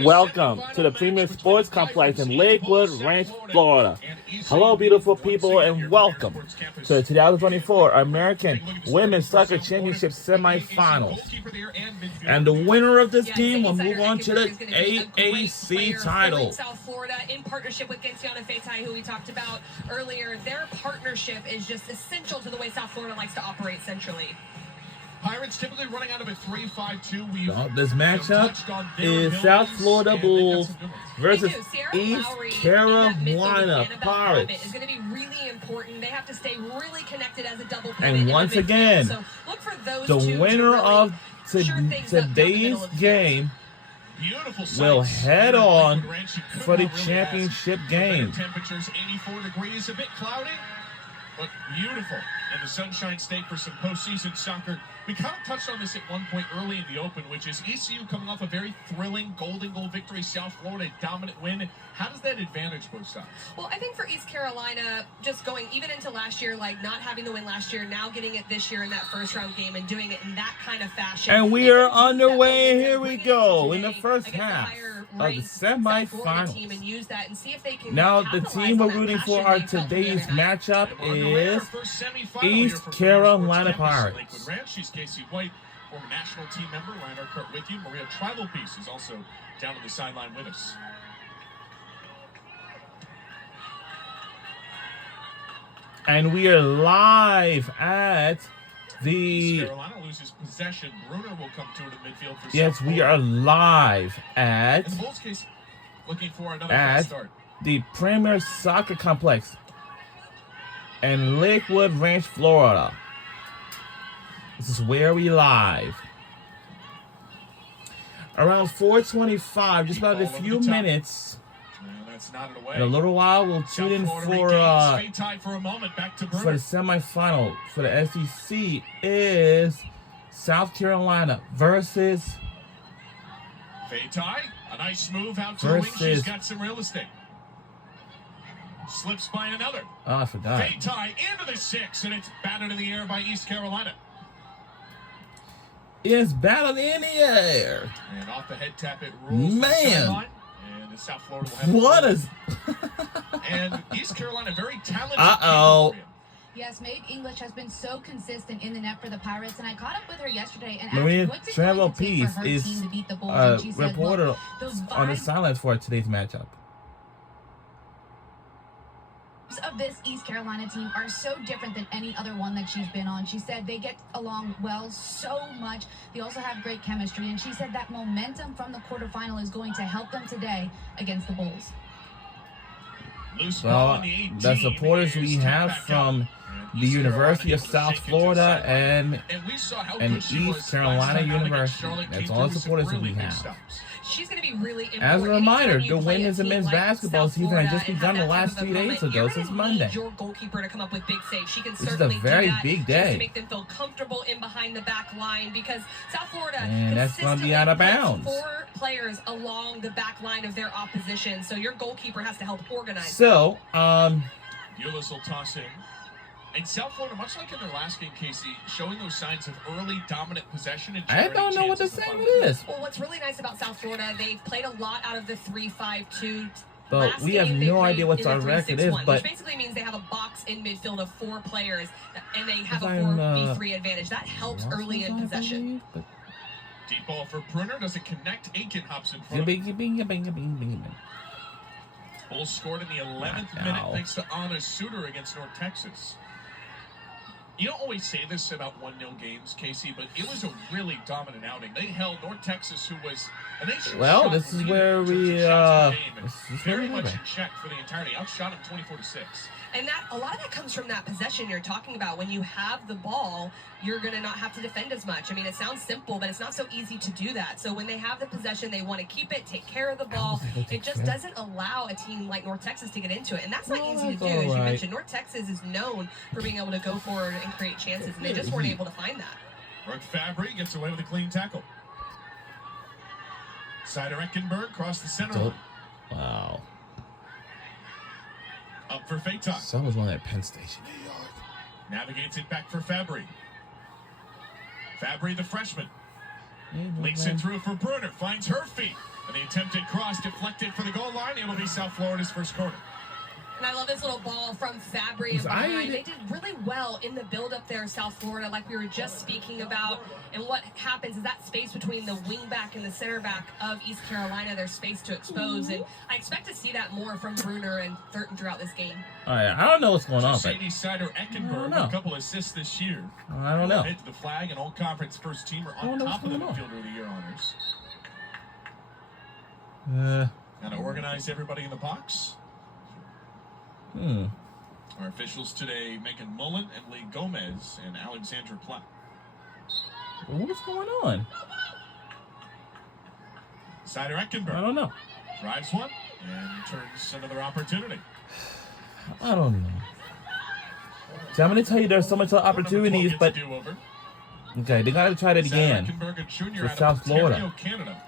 Welcome to the Premier Sports Complex in Lakewood Ranch, Florida. Hello, beautiful people, and welcome to the 2024 American Women's Soccer Championship semifinals. And the winner of this game will move on to the AAC title. South Florida, in partnership with Gensiana Feitai, who we talked about earlier, their partnership is just essential to the way South Florida likes to operate centrally. Pirates typically running out of a 3-5-2. This matchup is South Florida Bulls versus East Carolina Pirates. It's going to be really important. They have to stay really connected as a double. And once again, so look for those the winner of today's game will head on for the championship game. Temperatures 84 degrees, a bit cloudy, but beautiful in the Sunshine State for some postseason soccer. We kind of touched on this at one point early in the Open, which is ECU coming off a very thrilling golden goal victory, South Florida dominant win. How does that advantage both sides? Well, I think for East Carolina, just going even into last year, like not having the win last year, now getting it this year in that first round game and doing it in that kind of fashion. And we are underway. Here we go in the first half of the semifinals. Now the team we're rooting for our today's matchup is East Carolina Pirates. She's Casey White, former national team member. Ryan Urquhart with you. Maria Tribalpiece is also down on the sideline with us. And we are live at the... East Carolina loses possession. Bruner will come to it in midfield for Yes, we are live at... In the Bulls case, looking for another fast start. The Premier Soccer Complex in Lakewood Ranch, Florida. This is where we live. Around 4:25, just about a few minutes. In a little while, we'll tune in for the semifinal for the SEC is South Carolina versus Feitai. A nice move out to the wing. She's got some real estate. Slips by another. Oh, I forgot. Feitai into the 6, and it's batted in the air by East Carolina. Is battled in the air. And off the head tap, it rules. Man. And the South Florida will have what is... And East Carolina, very talented. Uh-oh. Yes, Maeve English has been so consistent in the net for the Pirates, and I caught up with her yesterday and Maria asked what's it going to take for her is team to beat the Bulls, a and she said, reporter those on the sidelines for today's matchup. of this East Carolina team are so different than any other one that she's been on. She said they get along well so much. They also have great chemistry, and she said that momentum from the quarterfinal is going to help them today against the Bulls. Well, the supporters we have from the University of South Florida and East Carolina University. That's all the supporters that we have. She's going to be really important. As a reminder, the women's and men's basketball season had just begun the last 3 days ago, since Monday. Your goalkeeper to come up with big saves. She can This is a certainly very do that big day. to make them feel comfortable in behind the back line, because South Florida And that's going to be out of bounds. 4 players along the back line of their opposition, so your goalkeeper has to help organize. So, Euless will toss in. And South Florida, much like in their last game, Casey, showing those signs of early dominant possession. And I don't know what to say with this. Well, what's really nice about South Florida, they've played a lot out of the 3-5-2. But we have no idea what our record is. But which basically means they have a box in midfield of 4 players, and they have a 4v3 advantage. That helps early in possession. Deep ball for Brunner, doesn't connect. Aiken hops in front. Bulls scored in the 11th minute thanks to Anna Suter against North Texas. You don't always say this about 1-0 games, Casey, but it was a really dominant outing. They held North Texas, who was... Well, this is where we... very much in check for the entirety. Outshot them 24-6. And that a lot of that comes from that possession you're talking about. When you have the ball, you're going to not have to defend as much. I mean, it sounds simple, but it's not so easy to do that. So when they have the possession, they want to keep it, take care of the ball. It just doesn't allow a team like North Texas to get into it. And that's not easy to do. As you mentioned, North Texas is known for being able to go forward and create chances, and they just weren't able to find that. Brooke Fabry gets away with a clean tackle. Sider Eckenberg across the center line. Wow. Up for Feitai. Someone's one at Penn Station, New York. Navigates it back for Fabry. Fabry, the freshman. Leaks it through for Bruner. Finds her feet. And the attempted cross deflected for the goal line. It'll be South Florida's first corner. And I love this little ball from Fabry and behind. They did really well in the build-up there, South Florida, like we were just speaking about. And what happens is that space between the wing-back and the center-back of East Carolina, there's space to expose. And I expect to see that more from Bruner and Thurton throughout this game. All right, I don't know what's going on. Sadie Sider-Eckenberg with a couple assists this year. I don't know. Hit to the flag and all-conference first teamer on top of the midfielder of the year honors. Kind of organize everybody in the box. Our officials today, Megan Mullen and Lee Gomez and Alexandra Platt. What's going on? Sider-Eckenberg. I don't know. Drives one and turns another opportunity. I don't know. See, I'm going to tell you there's so much opportunities, but... Okay, they got to try that again for South Florida. Canada.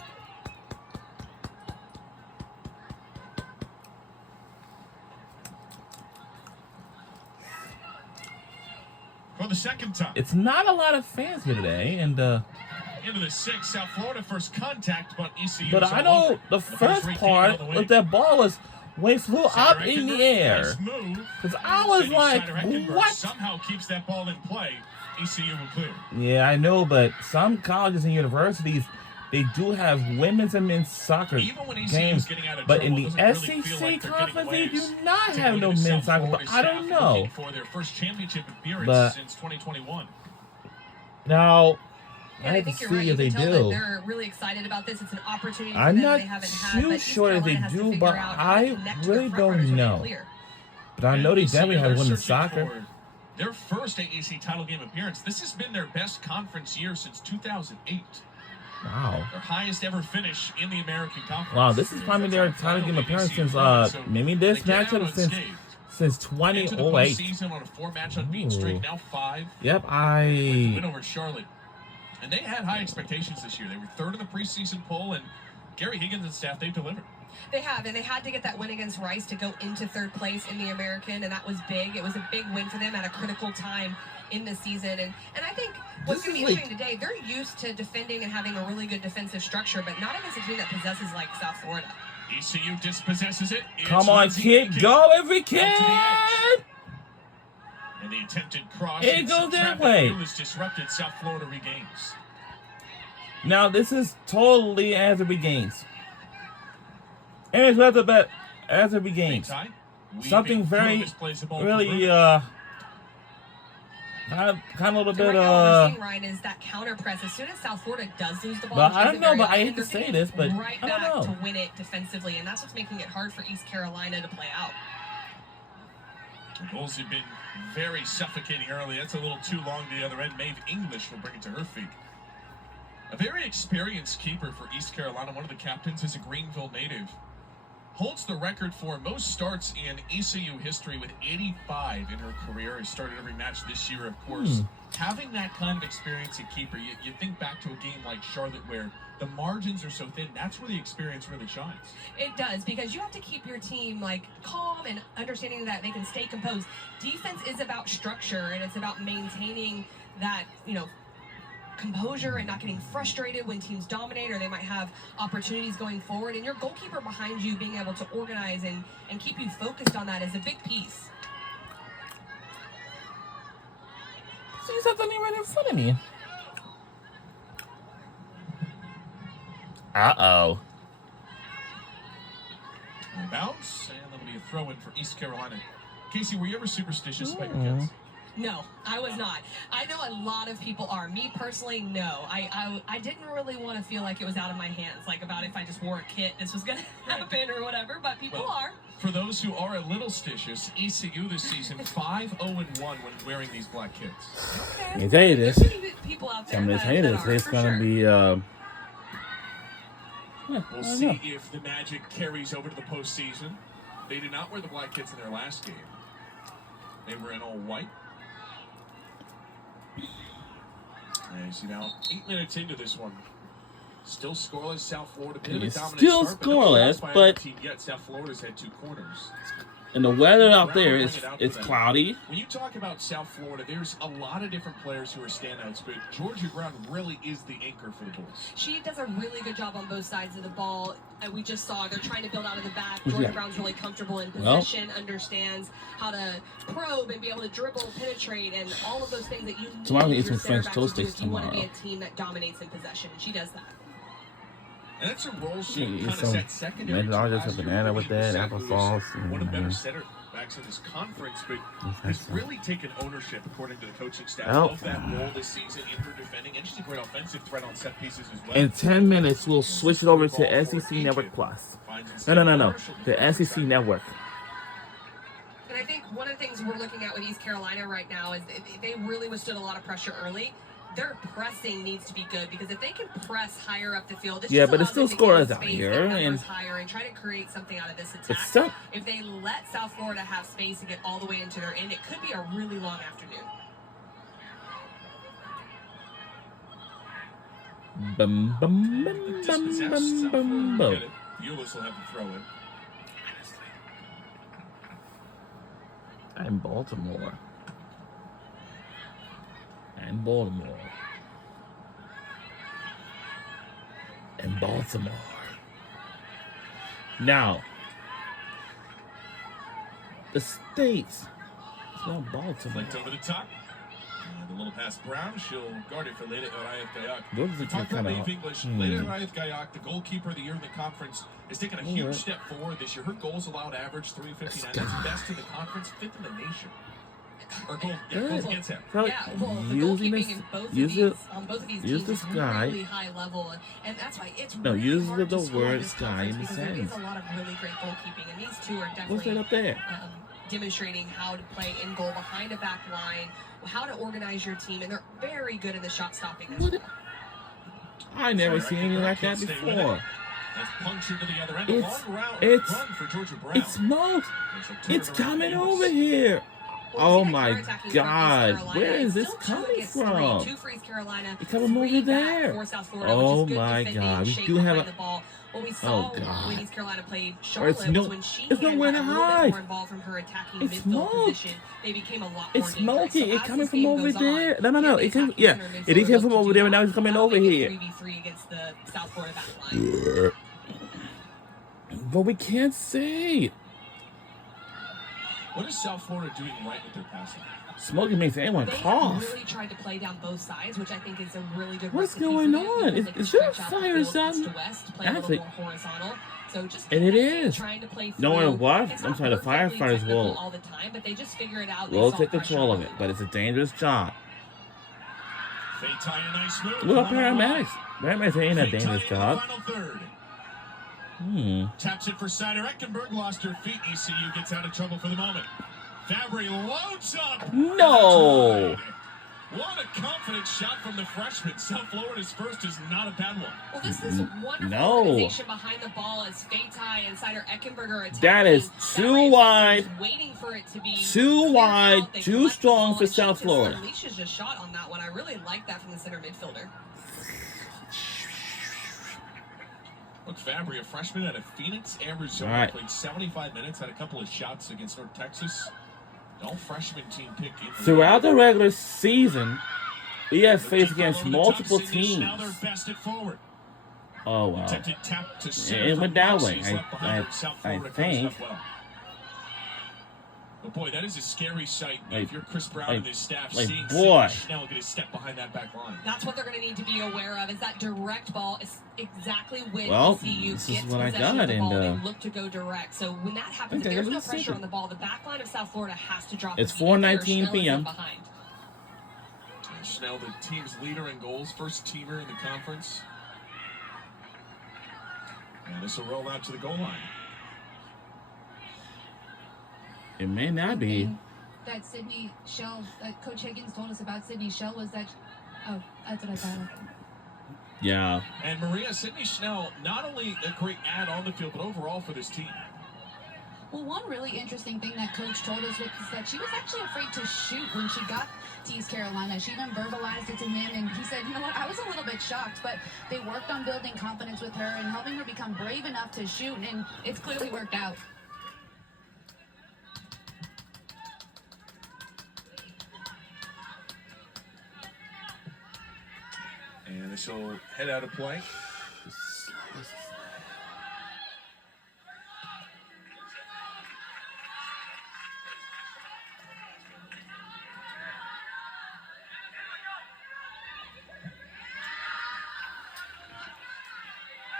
For the second time. It's not a lot of fans here today, and into the 6, South Florida first contact, but ECU. But I know the first part of that ball was when it flew up in the air. Because I was like, what? Somehow keeps that ball in play. ECU will clear. Yeah, I know, but some colleges and universities, they do have women's and men's soccer games, but in the SEC conference, they do not have no men's soccer. But I don't know. For their first championship appearance since 2021. Now, I have to see if they do. They're really excited about this. It's an opportunity for them they haven't had. I'm not too sure if they do, but I really don't know. But I know they definitely have women's soccer. Their first AAC title game appearance. This has been their best conference year since 2008. Wow. Their highest ever finish in the American Conference. Wow, this is probably their title game appearance since maybe this matchup since 2008. Season on a 4-match unbeaten streak, now 5. Yep, win over Charlotte. And they had high expectations this year. They were 3rd in the preseason poll, and Gary Higgins and staff, they've delivered. They have, and they had to get that win against Rice to go into 3rd place in the American, and that was big. It was a big win for them at a critical time in the season. And I think what's going to be interesting today, they're used to defending and having a really good defensive structure, but not against a team that possesses like South Florida. ECU dispossesses it. Come on, kid, go every kid! And the attempted cross. It goes that way. Was disrupted. South Florida regains. Now this is totally as it regains. And it's rather bad as it regains. Something very, really, kind of a little bit, what we're seeing, Ryan, is that counter press. As soon as South Florida does lose the ball, but I don't know, but I hate to say this, but right I don't know. to win it defensively, and that's what's making it hard for East Carolina to play out. The goals have been very suffocating early. That's a little too long to the other end. Maeve English will bring it to her feet. A very experienced keeper for East Carolina. One of the captains is a Greenville native. Holds the record for most starts in ECU history with 85 in her career. Has started every match this year, of course. Having that kind of experience at keeper, you think back to a game like Charlotte where the margins are so thin. That's where the experience really shines. It does, because you have to keep your team like calm and understanding that they can stay composed. Defense is about structure, and it's about maintaining that, composure and not getting frustrated when teams dominate or they might have opportunities going forward. And your goalkeeper behind you being able to organize and keep you focused on that is a big piece. See something right in front of me. Uh-oh. Bounce, and that'll be a throw-in for East Carolina. Casey, were you ever superstitious about your kids? No, I was not. I know a lot of people are. Me personally, no. I didn't really want to feel like it was out of my hands, like about if I just wore a kit, this was going to happen or whatever, but people are. For those who are a little stitious, ECU this season 5-0-1 when wearing these black kits. Okay. Let me tell you this. People out there I'm going to tell you this. It's going to be... we'll see if the magic carries over to the postseason. They did not wear the black kits in their last game. They were in all white. And you see now, 8 minutes into this one, still scoreless. South Florida. Still scoreless, but yet South Florida's had 2 corners. And the weather out there is it's cloudy. When you talk about South Florida, there's a lot of different players who are standouts, but Georgia Brown really is the anchor for the Bulls. She does a really good job on both sides of the ball. And we just saw they're trying to build out of the back. Georgia Brown's really comfortable in possession, understands how to probe and be able to dribble, penetrate, and all of those things that you need. Tomorrow we eat some your center French back toast to do sticks if you want to tomorrow. be a team that dominates in possession, and she does that. And that's a role she You kind of some set secondary. maybe I'll just have banana with that, applesauce. One of the better center backs in this conference, but has really taken ownership, according to the coaching staff, of that role this season in her defending, and she's a great offensive threat on set pieces as well. In 10 minutes, we'll switch it over to SEC Network Plus. No. The SEC Network. And I think one of the things we're looking at with East Carolina right now is they really withstood a lot of pressure early. Their pressing needs to be good because if they can press higher up the field, but it's still scorers out here and higher and try to create something out of this attack. Still, if they let South Florida have space and get all the way into their end, it could be a really long afternoon. Bum, bum, bum, bum, bum, bum, bum. Euless will have to throw in. I'm Baltimore. And Baltimore. And Baltimore. Now, the States. It's not Baltimore. Flicked over the top. And a little past Brown. She'll guard it for Leda Gayak. Those are Talk kind about of English. Leda Gayak, the goalkeeper of the year in the conference, has taken a huge step forward this year. Her goals allowed average 359. That's best in the conference, fifth in the nation. Or goals against him. So, yeah, well, the using goalkeeping this, in both use of these, it, on both of these use teams this is guy. really high level, and that's why it's No, really use hard the to score word this sky in the conference because there is sentence. a lot of really great goalkeeping, and these two are What's that definitely up there? demonstrating how to play in goal behind a back line, how to organize your team, and they're very good in the shot stopping as well. I never seen anything like that before. That's punctured to the other end. It's- A long round it's- run for Georgia Brown. It's smoked. She'll It's turn it around coming to over Euless. here. Well, Oh we see that my counterattacking from East God. Carolina. Where is It's this still 2 coming against from? 3. 2 for East Carolina. It's coming over 3 back there. for South Florida, Oh which is good my defending, God. We shape do have behind a- the ball. What we Oh, saw God. when East Carolina played Or Charlotte it's no- was when she it's nowhere to got a little bit hide. more involved from her attacking It's midfield smoke. position. They became a lot more It's dangerous. smoky. So It's as coming this from game over goes on, there. No. the It came, attacking yeah. center It midfielder came from looked over to there, do and now he's that. coming Now over they get here. 3v3 against the South Florida back line. But we can't say. What is South Florida doing right with their passing? Smoking makes anyone They cough. really tried to play down both sides, which I think is a really good What's recipe going for them on? because Is they can there a stretch out the fire or field east something? to west to play a little Actually- more horizontal. So just And it connecting, is. trying to play No matter through. what, It's I'm not sorry, the perfectly firefighters technical will- all the time, but they just figure it out. We'll They take saw control of pressure it, but it's a dangerous job. Fatai, a nice move. Well, One on one. paramedics. Paramedics ain't a Fatai dangerous in the job. final third. Taps it for Sider. Eckenberg lost her feet. ECU gets out of trouble for the moment. Fabry loads up. No. What a confident shot from the freshman. South Florida's first is not a bad one. Well, this is wonderful No. organization behind the ball as Fatai and Sider Eckenberger attacking. That is too race wide. is waiting for it to be Too cleared wide, out. They too collect the strong ball, for and she South just Florida. unleashes a shot on that one. I really like that from the center midfielder. Look, Fabry, a freshman out of Phoenix, Arizona, All right. played 75 minutes, had a couple of shots against North Texas. The all-freshman team pick in. Throughout the regular season, we have faced against Over the top, multiple Sydney teams. Schnell, they're best at forward. Oh, wow. Attempted tap to center It from went that Roxy's way, left behind her. I South Florida comes think. up well. But boy, that is a scary sight. Like- if you're Chris Brown and his staff, like, seeing boy. Sydney Schnell get a step behind that back line. That's what they're going to need to be aware of. Is that direct ball is exactly when Well, ECU this gets is what I possession got, of the ball. and, They look to go direct. So when that happens, Okay, if there's no let's see. pressure on the ball, the back line of South Florida has to drop. It's the beat here. 4:19 Schnell is p.m. in behind. And Schnell, the team's leader in goals, first teamer in the conference. And this will roll out to the goal line. It may not be. That Sydney Shell, that Coach Higgins told us about Sydney Shell was that. Oh, that's what I thought. Yeah. And Maria, Sydney Schnell, not only a great add on the field, but overall for this team. Well, one really interesting thing that Coach told us was that she was actually afraid to shoot when she got to East Carolina. She even verbalized it to him, and he said, you know what, I was a little bit shocked, but they worked on building confidence with her and helping her become brave enough to shoot, and it's clearly worked out. And this will head out of play.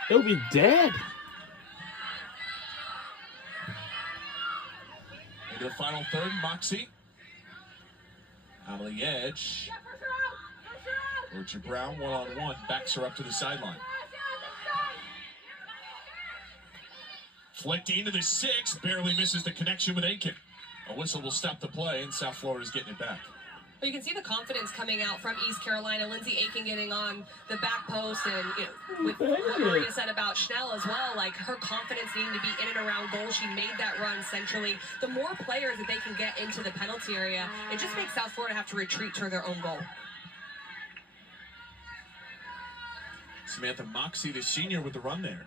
It'll be dead. Into the final third, Moxie. Out of the edge. Richard Brown, one-on-one, backs her up to the sideline. Flicked into the 6, barely misses the connection with Aiken. A whistle will stop the play, and South Florida's getting it back. But you can see the confidence coming out from East Carolina. Lindsay Aiken getting on the back post, and with what Maria said about Schnell as well, like her confidence needing to be in and around goal. She made that run centrally. The more players that they can get into the penalty area, it just makes South Florida have to retreat to their own goal. Samantha Moxie, the senior, with the run there.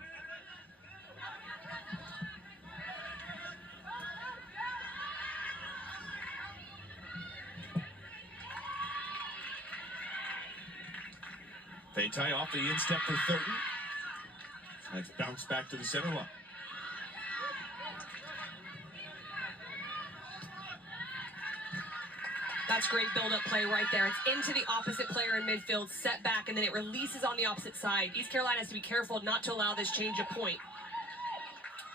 Feitai off the instep for Thurton. Nice bounce back to the center line. That's great build-up play right there. It's into the opposite player in midfield, set back, and then it releases on the opposite side. East Carolina has to be careful not to allow this change of point.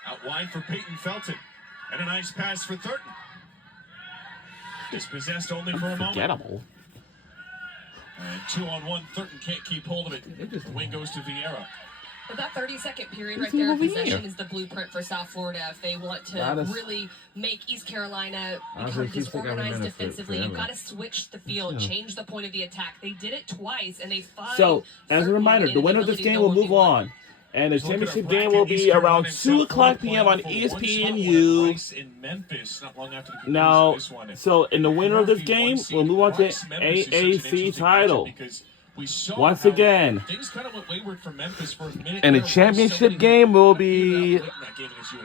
Out wide for Peyton Felton. And a nice pass for Thurton. Dispossessed only for a moment. Forgettable. And 2-on-1, Thurton can't keep hold of it. The wing goes to Vieira. But that 30-second period right there in possession is the blueprint for South Florida if they want to really make East Carolina become disorganized defensively. You've got to switch the field, change the point of the attack. They did it twice, and they find. So, as a reminder, the winner of this game will move on. And the championship game will be around 2 o'clock p.m. on ESPNU. Now, so in the winner of this game, we'll move on to AAC title. Once again. And the championship game will be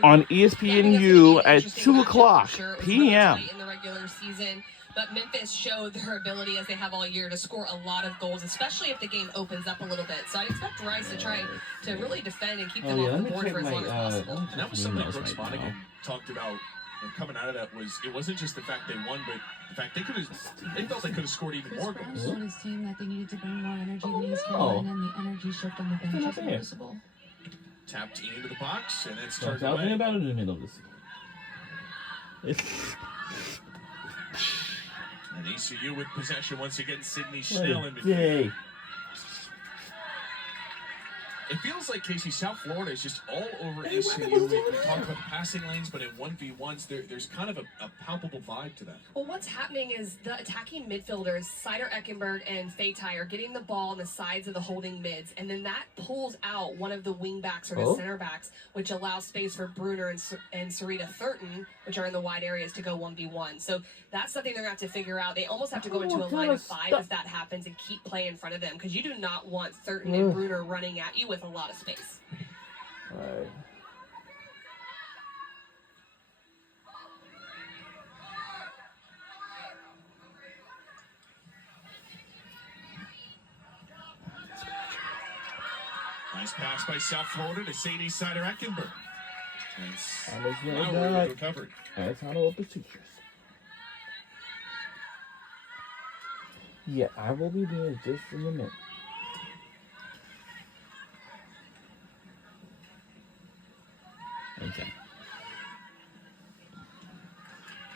on ESPNU at 2 o'clock p.m. In the regular season. But Memphis showed their ability, as they have all year, to score a lot of goals, especially if the game opens up a little bit. So I'd expect Rice to try to really defend and keep them off the board for as long as possible. And that was something Brooks Monaghan talked about coming out of that. It wasn't just the fact they won, but the fact they felt they could have scored even more goals. told his team that they needed to bring more energy than East Carolina, and the energy shift on the bench is noticeable. Tapped into the box, and it's turned Tell away. me about it in the middle of this. And ECU with possession once again. Sydney Schnell in midfield. Yay. It feels like, Casey, South Florida is just all over ECU. We talk about the passing lanes, but in 1v1s, there's kind of a palpable vibe to that. Well, what's happening is the attacking midfielders, Sider Eckenberg and Feitai, are getting the ball on the sides of the holding mids, and then that pulls out one of the wing backs or the center backs, which allows space for Bruner and Sarita Thurton, which are in the wide areas, to go 1v1. So that's something they're going to have to figure out. They almost have to go into a line of 5 if that happens and keep play in front of them, because you do not want Thurton and Bruner running at you with a lot of space. All right. Nice pass by South Florida to Sadie Sider Eckenberg. Recovered. That's how to open teachers. Yeah, I will be there just in a minute. Okay.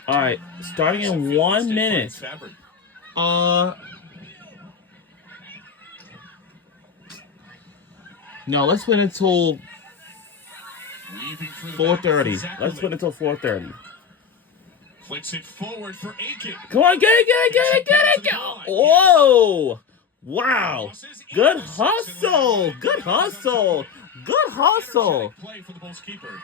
All right, starting in 1 minute. No, let's wait until 4:30. Let's wait until 4:30. Flicks it forward for Aiken. Come on, get it! Whoa! Wow! Good hustle! Good hustle! Good hustle!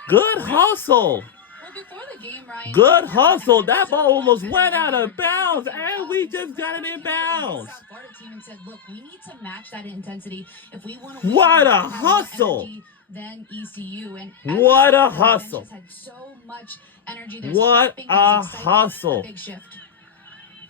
Good hustle! Well, before the game, Ryan. Good hustle! That ball almost went out of bounds, and we just got it in bounds. South Florida team and said, "Look, we need to match that intensity if we want to." What a hustle! Then ECU and what a hustle! had so much energy. What a hustle! Big shift.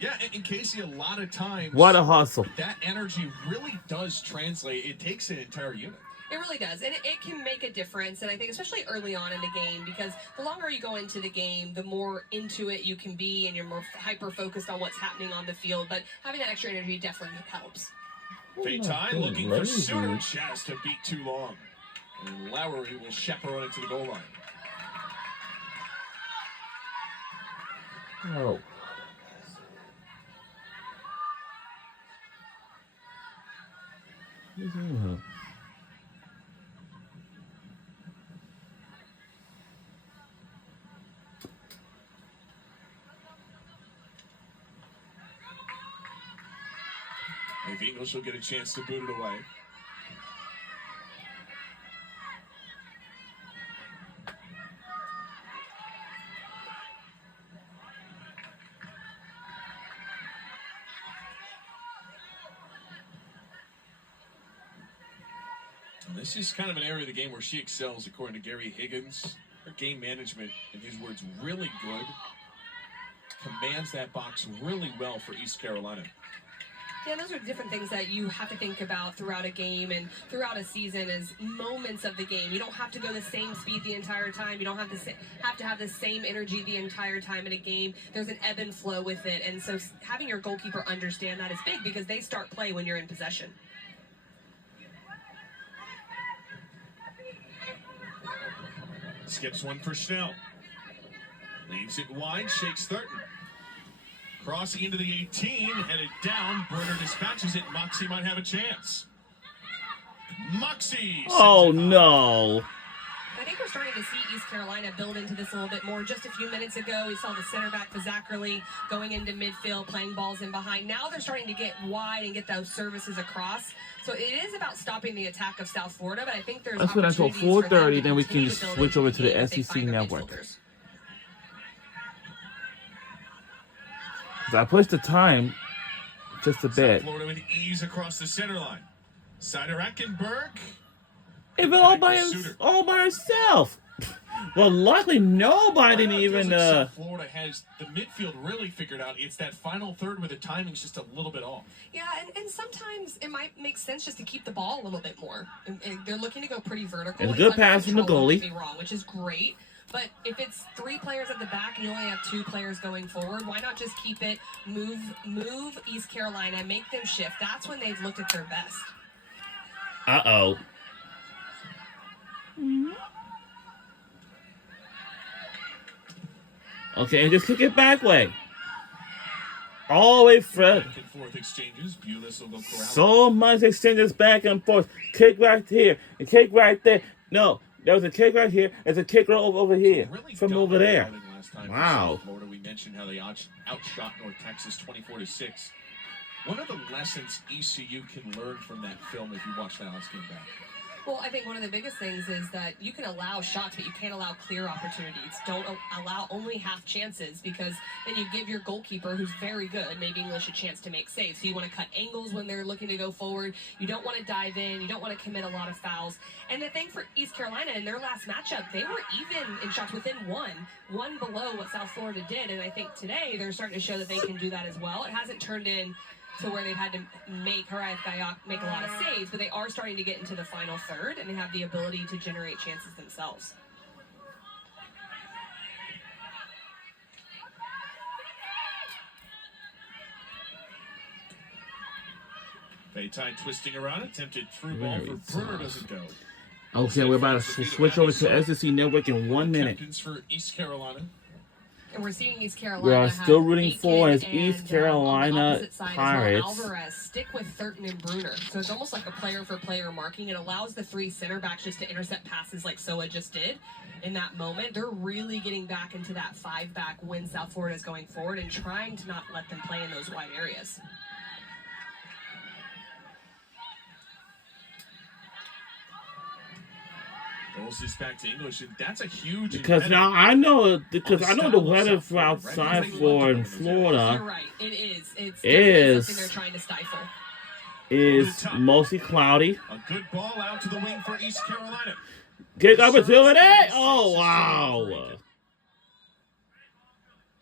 Yeah, and Casey, a lot of times, What a hustle. that energy really does translate. It takes an entire unit. It really does, and it can make a difference, and I think especially early on in the game, because the longer you go into the game, the more into it you can be, and you're more hyper-focused on what's happening on the field, but having that extra energy definitely helps. Feitai looking for Suter, just a beat too long. And Lowry will chaperone it to the goal line. Oh. If English will get a chance to boot it away. And this is kind of an area of the game where she excels, according to Gary Higgins. Her game management, in his words, really good. Commands that box really well for East Carolina. Yeah, those are different things that you have to think about throughout a game and throughout a season as moments of the game. You don't have to go the same speed the entire time. You don't have to have the same energy the entire time in a game. There's an ebb and flow with it. And so having your goalkeeper understand that is big because they start play when you're in possession. Skips one for Schnell. Leaves it wide, shakes Thurton. Crossing into the 18, headed down. Bruner dispatches it. Moxie might have a chance. Moxie! Oh, no. I think we're starting to see East Carolina build into this a little bit more. Just a few minutes ago, we saw the center back, Zachary, going into midfield, playing balls in behind. Now they're starting to get wide and get those services across. So it is about stopping the attack of South Florida, but I think there's That's when I told opportunities for them 4:30, to then we continue can to build switch into over the to the game if they SEC find their network. midfielders. I pushed the time just a bit. South Florida with ease across the center line. Sider Eckenberg. Even all by herself. Well, luckily nobody didn't even. South Florida has the midfield really figured out. It's that final third where the timing's just a little bit off. Yeah, and sometimes it might make sense just to keep the ball a little bit more. And they're looking to go pretty vertical. It's a good pass from the goalie. Don't get me wrong, which is great. But if it's 3 players at the back and you only have 2 players going forward, why not just keep it, move East Carolina, make them shift? That's when they've looked at their best. Uh-oh. Okay, and just kick it back way. All the way front. Back and forth exchanges. Bulis will go corral. So much exchanges back and forth. Kick right here. A kick right there. No, there was a kick right here. There's a kick right over here. Really From over there. Last time Wow. for Florida, we mentioned how they outshot North Texas 24-6. What are the lessons ECU can learn from that film if you watch that last game back? Well, I think one of the biggest things is that you can allow shots, but you can't allow clear opportunities. Don't allow only half chances because then you give your goalkeeper, who's very good, maybe English, a chance to make saves. So you want to cut angles when they're looking to go forward. You don't want to dive in. You don't want to commit a lot of fouls. And the thing for East Carolina in their last matchup, they were even in shots within one below what South Florida did. And I think today they're starting to show that they can do that as well. It hasn't turned in to where they've had to make Harayat Gayak make a lot of saves, but they are starting to get into the final third, and they have the ability to generate chances themselves. Feitai twisting around, attempted through ball for Bruner, doesn't go. Okay, we're about to switch over to SEC Network in 1 minute. Captains for East Carolina. And we're seeing East Carolina. We are still rooting for his East Carolina Pirates. Alvarez stick with Thurton and Bruner. So it's almost like a player-for-player marking. It allows the 3 center backs just to intercept passes like Soa just did in that moment. They're really getting back into that 5-back when South Florida is going forward and trying to not let them play in those wide areas. Goals this back to English, and that's a huge. Because now I know the weather for outside for in Florida. You're right. It is. It's something they're trying to stifle. Is mostly cloudy. A good ball out to the wing for East Carolina. Kick opportunity! Oh wow!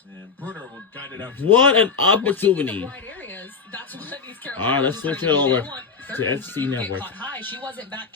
And Bruner will guide it out. What an The opportunity. wide areas, that's what East All Carolina right, let's was switch it trying to do. over They want to third SC to get Network. caught high. She wasn't back